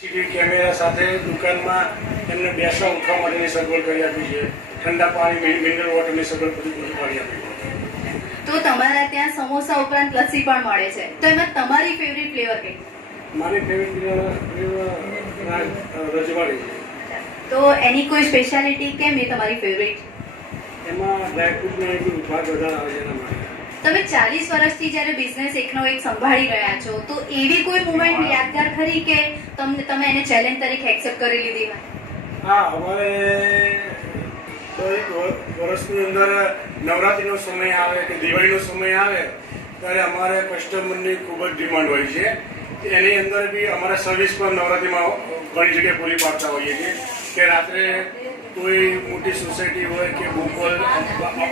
CCTV camera સાથે દુકાનમાં એમને બેસવા ઉઠવા માટેની સગવડ કરી આપી છે. ઠંડા પાણી મિનરલ વોટરની સગવડ બધી પૂરી પાડી આપી છે. તો તમારા ત્યાં સમોસા ઉપરાંત લસ્સી પણ મળે છે, તો એમાં તમારી ફેવરિટ ફ્લેવર કઈ? મારી ફેવરિટ રજવાડી છે. તો એની કોઈ સ્પેશિયાલિટી કેમ એ તમારી ફેવરિટ? એમાં ડ્રાયફ્રૂટનો એક ભાગ વધારે આવે છે એના માટે. તમે 40 વર્ષથી જ્યારે બિઝનેસ એકનો એક સંભાળી રહ્યા છો, તો એવી કોઈ મુમેન્ટ યાદગાર ખરી કે તમે એને ચેલેન્જ તરીકે એક્સેપ્ટ કરી લીધી હોય? હા, અમારે દરેક વર્ષની અંદર નવરાત્રિનો સમય આવે કે દિવાળીનો સમય આવે ત્યારે અમારે કસ્ટમરની ખૂબ જ ડિમાન્ડ હોય છે. એની અંદર બી અમારા સર્વિસ પણ નવરાત્રિમાં ઘણી જગ્યાએ પૂરી પાડતા હોઈએ છીએ કે રાત્રે કોઈ મોટી સોસાયટી હોય કે બોપલ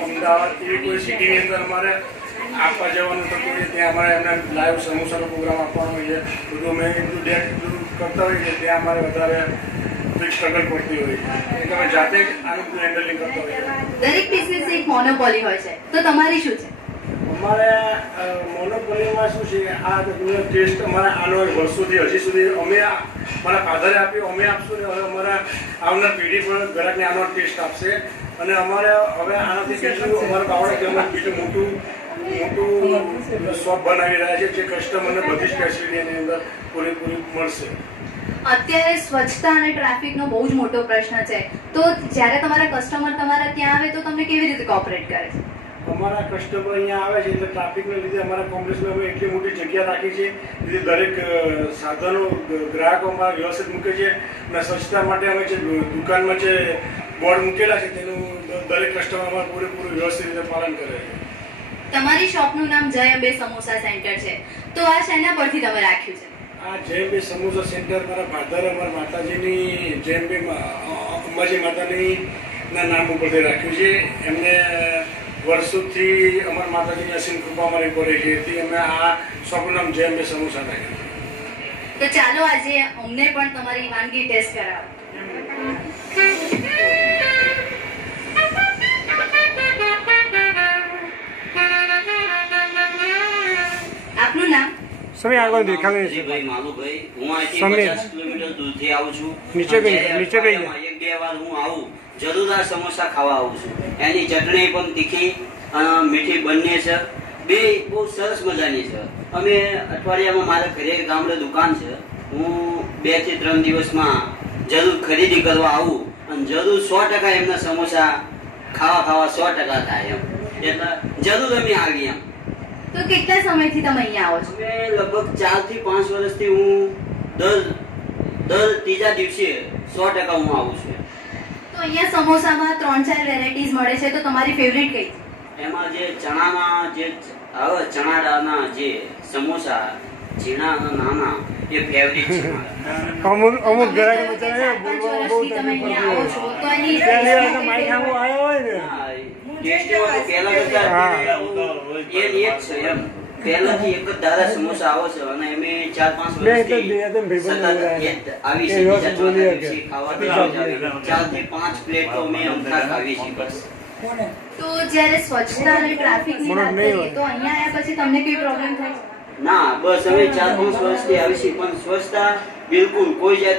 અમદાવાદ એવી કોઈ સિટીની અંદર અમારે આપવા જવાનું થતું હોય, ત્યાં અમારે એમને લાઈવ સમોસાનો પ્રોગ્રામ આપવાનો હોય છે. બધું અમે એટલું કરતા હોઈએ છીએ, ત્યાં અમારે વધારે સ્ટ્રગલ પડતી હોય છે. અમે જાતે જ આનું હેન્ડલિંગ કરતા હોઈએ. દરેક બિઝનેસ એક મોનોપોલી હોય છે, તો તમારી શું છે? અમારે મોનોપોલીમાં શું છે, આ ટેસ્ટ અમારે આનો વર્ષોથી હજી સુધી અમે મારા ફાધરે આપ્યું, અમે આપશું ને હવે અમારા આવનાર પેઢી પણ ગ્રાહકને આનો ટેસ્ટ આપશે. અને અમારે હવે આનાથી બીજું અમારા બાવળા બીજું મોટું શોપ બનાવી રહ્યા છે, જે કસ્ટમરને બધી જ ફેસિલિટી એની અંદર પૂરેપૂરી મળશે. અત્યારે સ્વચ્છતા અને ટ્રાફિકનો બહુ જ મોટો પ્રશ્ન છે, તો જ્યારે તમારા કસ્ટમર તમારા ત્યાં આવે તો તમને કેવી રીતે કોઓપરેટ કરે છે? અમારા કસ્ટમર અહીંયા આવે છે એટલે ટ્રાફિકને લીધે અમારા કોમ્પ્લેક્સમાં અમે એટલી મોટી જગ્યા રાખી છે, એટલે દરેક સાધનો ગ્રાહકો અમારા વ્યવસ્થિત મૂકે છે. અને સ્વચ્છતા માટે અમે જે દુકાનમાં જે બોર્ડ મૂકેલા છે તેનું દરેક કસ્ટમર અમારું પૂરેપૂરું વ્યવસ્થિત રીતે પાલન કરે છે. તમારી શોપનું નામ જય અંબે સમોસા સેન્ટર છે, તો આ શેના પરથી તમે રાખ્યું છે? આ જય અંબે સમોસા સેન્ટર મારા ફાધર અમારા માતાજીની જય અંબે અંબાજી માતાની નામ ઉપરથી રાખ્યું છે. એમને વર્ષોથી અમારા માતાજીની અસીમ કૃપા અમારી પડે છે, એથી અમે આ શોપનું નામ જય અંબે સમોસા રાખ્યું. તો ચાલો આજે અમને પણ તમારી વાનગી ટેસ્ટ કરાવો. આપનું નામ? સમય આગળ દેખાવે છે ભાઈ માલુભાઈ, હું અહીંથી સમય. 50 કિલોમીટર દૂરથી આવું છું. નીચે ગઈ, જ્યારે નીચે ગઈ. અઠવાડિયામાં એક બે વાર હું આવું, જરૂર આ સમોસા ખાવા આવું છું. એની ચટણી પણ તીખી અને મીઠી બંને છે, બે બહુ સરસ મજાની છે. અમે અઠવાડિયામાં મારા ઘરે ગામડે દુકાન છે, હું 2 થી 3 દિવસમાં જરૂર ખરીદી કરવા આવું અને જરૂર 100% એમના સમોસા ખાવા 100% થાય એમ. એટલે જરૂર અમે આવી એમ. તો કેટલા સમયથી તમે અહીંયા આવો છો? અમે લગભગ 4 થી 5 વર્ષથી હું દર ત્રીજા દિવસે 100% હું આવું છું. તો અહીંયા સમોસામાં 3-4 વેરાયટીઝ મળે છે, તો તમારી ફેવરિટ કઈ? એમાં જે ચણાના જે આવે ચણા દાળના જે સમોસા ઝીણા અને નાના એ ફેવરિટ છે મારા. અમુક ગ્રાહક 5 વર્ષથી તમે અહીંયા આવો છો, તો એની માઇક આવો આવ્યો હોય ને હા, ટેસ્ટીમાં તો પહેલા કરતા હા. એ જ છે એમ. પહેલાથી એક જ દાદા સમોસા આવે છે અને અમે 4-5 વર્ષથી સતત એ જ આવી છે. બીજા ચોથા દિવસે ખાવા તો આવી જ આવી. 4 થી 5 પ્લેટ તો અમે અમથા ખાવી છે બસ. તો જ્યારે સ્વચ્છતા અને ટ્રાફિકની વાત કરીએ, તો અહીંયા આવ્યા પછી તમને કોઈ પ્રોબ્લેમ થાય છે? ના, બસ અમે 4-5 વર્ષથી આવી છીએ પણ સ્વચ્છતા બિલકુલ કોઈ જાત